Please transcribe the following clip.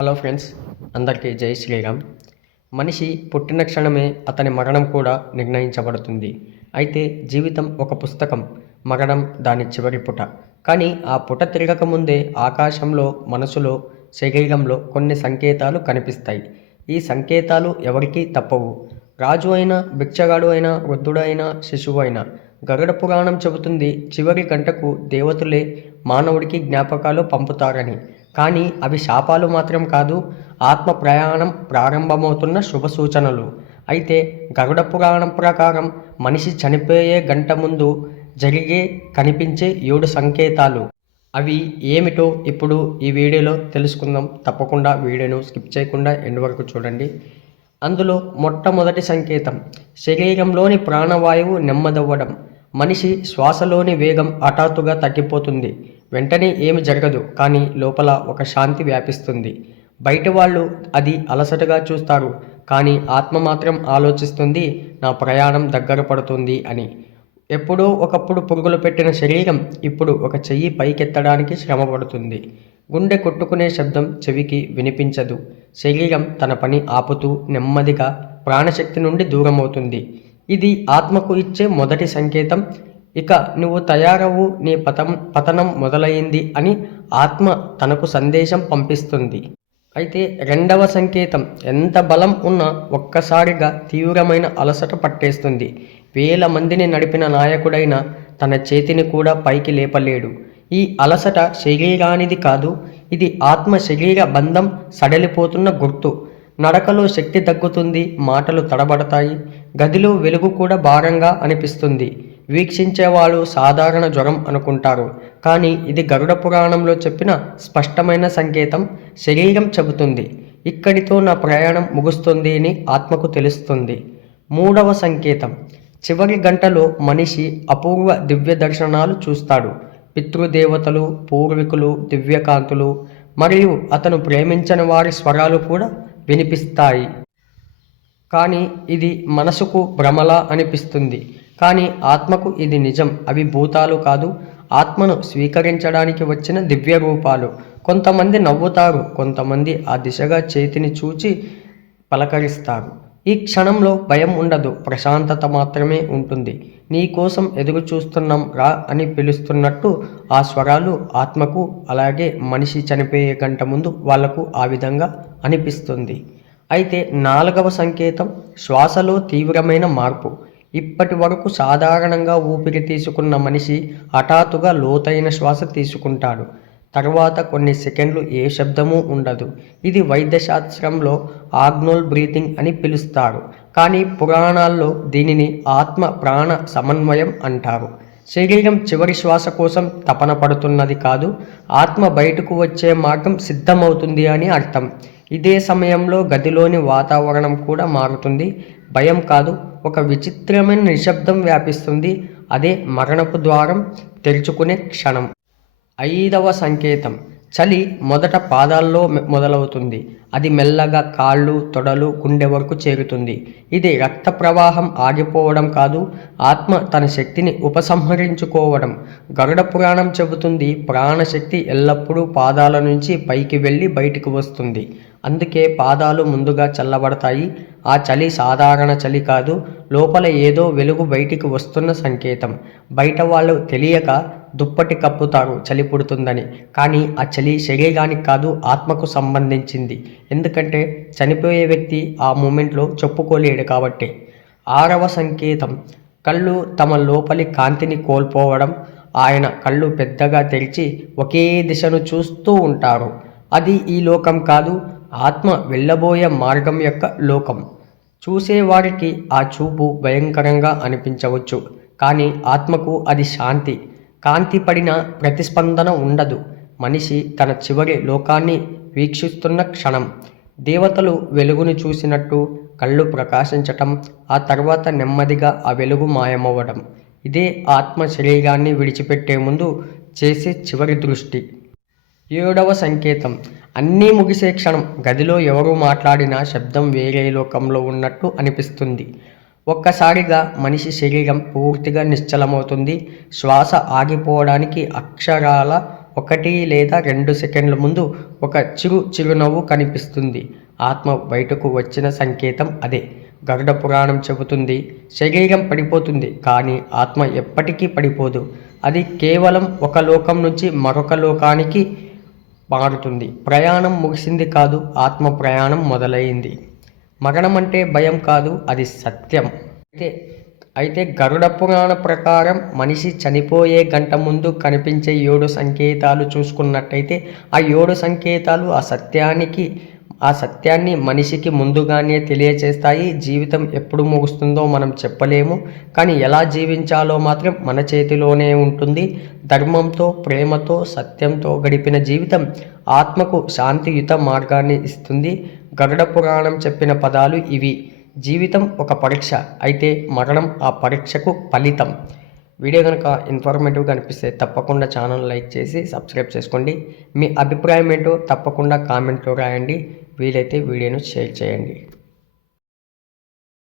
Hello friends అందరికీ జై శ్రీరామ్. మనిషి పుట్టిన క్షణమే అతని మరణం కూడా నిర్ణయించబడుతుంది. అయితే జీవితం ఒక పుస్తకం మరణం దాని చివరి పుట. కానీ ఆ పుట తిరగక ముందే ఆకాశంలో మనసులో శరీరంలో కొన్ని సంకేతాలు కనిపిస్తాయి. ఈ సంకేతాలు ఎవరికీ తప్పవు. రాజు అయినా భిక్షగాడు అయినా వృద్ధుడు అయినా శిశువు అయినా. గరుడ పురాణం చెబుతుంది చివరి గంటకు దేవతలే మానవుడికి జ్ఞాపకాలు పంపుతారని. కానీ అవి శాపాలు మాత్రం కాదు ఆత్మ ప్రయాణం ప్రారంభమవుతున్న శుభ సూచనలు. అయితే గరుడ పురాణం ప్రకారం మనిషి చనిపోయే గంట ముందు జరిగే కనిపించే ఏడు సంకేతాలు. అవి ఏమిటో ఇప్పుడు ఈ వీడియోలో తెలుసుకుందాం. తప్పకుండా వీడియోను స్కిప్ చేయకుండా ఎండ్ వరకు చూడండి. అందులో మొట్టమొదటి సంకేతం శరీరంలోని ప్రాణవాయువు నెమ్మదవ్వడం. మనిషి శ్వాసలోని వేగం హఠాత్తుగా తగ్గిపోతుంది. వెంటనే ఏమి జరగదు కానీ లోపల ఒక శాంతి వ్యాపిస్తుంది. బయట వాళ్ళు అది అలసటగా చూస్తారు కానీ ఆత్మ మాత్రం ఆలోచిస్తుంది నా ప్రయాణం దగ్గర పడుతుంది అని. ఎప్పుడో ఒకప్పుడు పురుగులు పెట్టిన శరీరం ఇప్పుడు ఒక చెయ్యి పైకెత్తడానికి శ్రమ పడుతుంది గుండె కొట్టుకునే శబ్దం చెవికి వినిపించదు. శరీరం తన పని ఆపుతూ నెమ్మదిగా ప్రాణశక్తి నుండి దూరమవుతుంది. ఇది ఆత్మకు ఇచ్చే మొదటి సంకేతం ఇక నువ్వు తయారవు నీ పతం పతనం మొదలైంది అని ఆత్మ తనకు సందేశం పంపిస్తుంది. అయితే రెండవ సంకేతం ఎంత బలం ఉన్నా ఒక్కసారిగా తీవ్రమైన అలసట పట్టేస్తుంది. వేల మందిని నడిపిన నాయకుడైన తన చేతిని కూడా పైకి లేపలేడు. ఈ అలసట శరీరానిది కాదు ఇది ఆత్మ శరీర బంధం సడలిపోతున్న గుర్తు. నడకలో శక్తి తగ్గుతుంది మాటలు తడబడతాయి గదిలో వెలుగు కూడా భారంగా అనిపిస్తుంది. వీక్షించేవాళ్ళు సాధారణ జ్వరం అనుకుంటారు. కానీ ఇది గరుడ పురాణంలో చెప్పిన స్పష్టమైన సంకేతం శరీరం చెబుతుంది. ఇక్కడితో నా ప్రయాణం ముగుస్తుంది అని ఆత్మకు తెలుస్తుంది. మూడవ సంకేతం. చివరి గంటలో మనిషి అపూర్వ దివ్య దర్శనాలు చూస్తాడు. పితృదేవతలు పూర్వీకులు దివ్యకాంతులు మరియు అతను ప్రేమించని వారి స్వరాలు కూడా వినిపిస్తాయి. కానీ ఇది మనసుకు భ్రమలా అనిపిస్తుంది. కానీ ఆత్మకు ఇది నిజం. అవి భూతాలు కాదు. ఆత్మను స్వీకరించడానికి వచ్చిన దివ్య రూపాలు కొంతమంది నవ్వుతారు. కొంతమంది ఆ దిశగా చేతిని చూచి పలకరిస్తారు. ఈ క్షణంలో భయం ఉండదు. ప్రశాంతత మాత్రమే ఉంటుంది. నీ కోసం ఎదురు చూస్తున్నాం రా అని పిలుస్తున్నట్టు ఆ స్వరాలు ఆత్మకు అలాగే మనిషి చనిపోయే గంట ముందు వాళ్ళకు ఆ విధంగా అనిపిస్తుంది. అయితే నాలుగవ సంకేతం శ్వాసలో తీవ్రమైన మార్పు. ఇప్పటి వరకు సాధారణంగా ఊపిరి తీసుకున్న మనిషి హఠాత్తుగా లోతైన శ్వాస తీసుకుంటాడు. తర్వాత కొన్ని సెకండ్లు ఏ శబ్దమూ ఉండదు. ఇది వైద్యశాస్త్రంలో ఆగ్నోల్ బ్రీతింగ్ అని పిలుస్తారు. కానీ పురాణాల్లో దీనిని ఆత్మ ప్రాణ సమన్వయం అంటారు. శరీరం చివరి శ్వాస కోసం తపన పడుతున్నది కాదు ఆత్మ బయటకు వచ్చే మార్గం సిద్ధమవుతుంది అని అర్థం. ఇదే సమయంలో గదిలోని వాతావరణం కూడా మారుతుంది. భయం కాదు ఒక విచిత్రమైన నిశ్శబ్దం వ్యాపిస్తుంది. అదే మరణపు ద్వారం తెరుచుకునే క్షణం. ఐదవ సంకేతం. చలి మొదట పాదాల్లో మొదలవుతుంది. అది మెల్లగా కాళ్ళు తొడలు గుండె వరకు చేరుతుంది. ఇది రక్త ప్రవాహం ఆగిపోవడం కాదు ఆత్మ తన శక్తిని ఉపసంహరించుకోవడం. గరుడ పురాణం చెబుతుంది ప్రాణశక్తి ఎల్లప్పుడూ పాదాల నుంచి పైకి వెళ్ళి బయటికి వస్తుంది. అందుకే పాదాలు ముందుగా చల్లబడతాయి. ఆ చలి సాధారణ చలి కాదు లోపల ఏదో వెలుగు బయటికి వస్తున్న సంకేతం. బయట వాళ్ళు తెలియక దుప్పటి కప్పుతారు చలి పుడుతుందని. కానీ ఆ చలి శరీరానికి కాదు ఆత్మకు సంబంధించింది. ఎందుకంటే చనిపోయే వ్యక్తి ఆ మూమెంట్లో చెప్పుకోలేడు కాబట్టి. ఆరవ సంకేతం. కళ్ళు తమ లోపలి కాంతిని కోల్పోవడం. ఆయన కళ్ళు పెద్దగా తెరిచి ఒకే దిశను చూస్తూ ఉంటారు. అది ఈ లోకం కాదు ఆత్మ వెళ్ళబోయే మార్గం యొక్క లోకం. చూసేవారికి ఆ చూపు భయంకరంగా అనిపించవచ్చు కానీ ఆత్మకు అది శాంతి. కాంతి పడిన ప్రతిస్పందన ఉండదు. మనిషి తన చివరి లోకాన్ని వీక్షిస్తున్న క్షణం. దేవతలు వెలుగుని చూసినట్టు కళ్ళు ప్రకాశించటం ఆ తర్వాత నెమ్మదిగా ఆ వెలుగు మాయమవ్వడం. ఇదే ఆత్మ శరీరాన్ని విడిచిపెట్టే ముందు చేసే చివరి దృష్టి. ఏడవ సంకేతం. అన్నీ ముగిసే క్షణం గదిలో ఎవరు మాట్లాడినా శబ్దం వేరే లోకంలో ఉన్నట్టు అనిపిస్తుంది. ఒక్కసారిగా మనిషి శరీరం పూర్తిగా నిశ్చలమవుతుంది. శ్వాస ఆగిపోవడానికి అక్షరాల ఒకటి లేదా రెండు సెకండ్ల ముందు ఒక చిరు చిరునవ్వు కనిపిస్తుంది. ఆత్మ బయటకు వచ్చిన సంకేతం అదే. గరుడ పురాణం చెబుతుంది శరీరం పడిపోతుంది కానీ ఆత్మ ఎప్పటికీ పడిపోదు. అది కేవలం ఒక లోకం నుంచి మరొక లోకానికి మారుతుంది ప్రయాణం ముగిసింది కాదు ఆత్మ ప్రయాణం మొదలైంది. మరణం అంటే భయం కాదు అది సత్యం. అయితే అయితే గరుడ పురాణ ప్రకారం మనిషి చనిపోయే గంట ముందు కనిపించే ఏడు సంకేతాలు చూసుకున్నట్టయితే ఆ ఏడు సంకేతాలు ఆ సత్యానికి ఆ సత్యాన్ని మనిషికి ముందుగానే తెలియచేస్తాయి. జీవితం ఎప్పుడు ముగుస్తుందో మనం చెప్పలేము. కానీ ఎలా జీవించాలో మాత్రం మన చేతిలోనే ఉంటుంది. ధర్మంతో ప్రేమతో సత్యంతో గడిపిన జీవితం ఆత్మకు శాంతియుత మార్గాన్ని ఇస్తుంది. గరుడ పురాణం చెప్పిన పదాలు ఇవి. జీవితం ఒక పరీక్ష. అయితే మరణం ఆ పరీక్షకు ఫలితం. వీడియో కనుక ఇన్ఫర్మేటివ్గా అనిపిస్తే తప్పకుండా ఛానల్ లైక్ చేసి సబ్స్క్రైబ్ చేసుకోండి. మీ అభిప్రాయం ఏంటో తప్పకుండా కామెంట్లో రాయండి. వీలైతే వీడియోను షేర్ చేయండి.